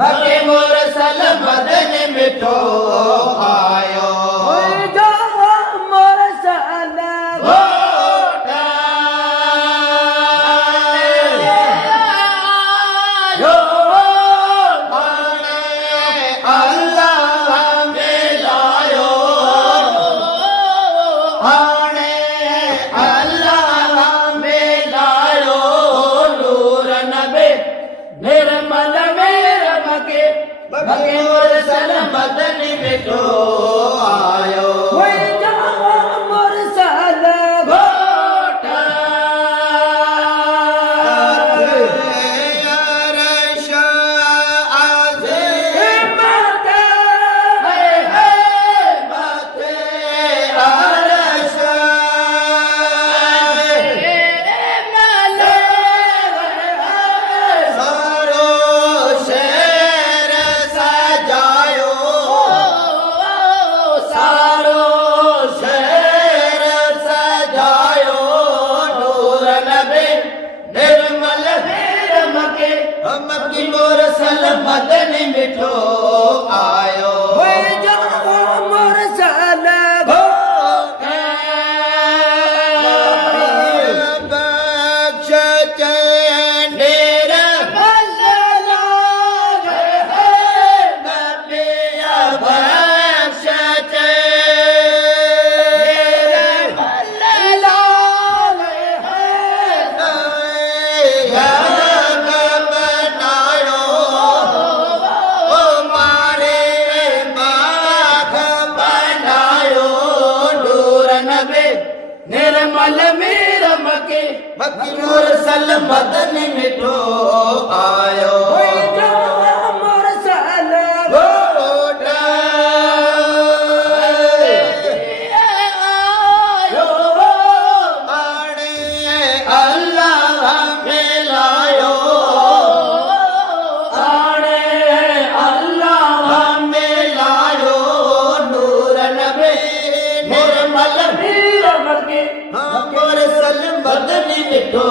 मके मुरसल मदन मिठो आयो जो मुरसल घोटा जो माने अल्लाह मिलायो आने अल्लाह मिलायो नूर नबी निर्मल मेरा मके मके मुरसल मदन मिठो आयो जो मुरसल घोटा अरश आज़ीम माता है बाते अरश सारो शेर सजायो सारो शेर सजायो नूर नबी निर्मल मके मकी मुरसल मदन मिठो आयो जो मुरसल बख्श चंडेर बख्श बनायो ओ मारे बाग बनायो नूर नबी निर्मल मेरा मके मकी मुरसल मदन मिठो आयो जो मुरसल घोटा आयो आने अल्लाह मिलायो आने अल्लाह मिलायो नूर नबी निर्मल मेरा मके मुरसल मदन मिठो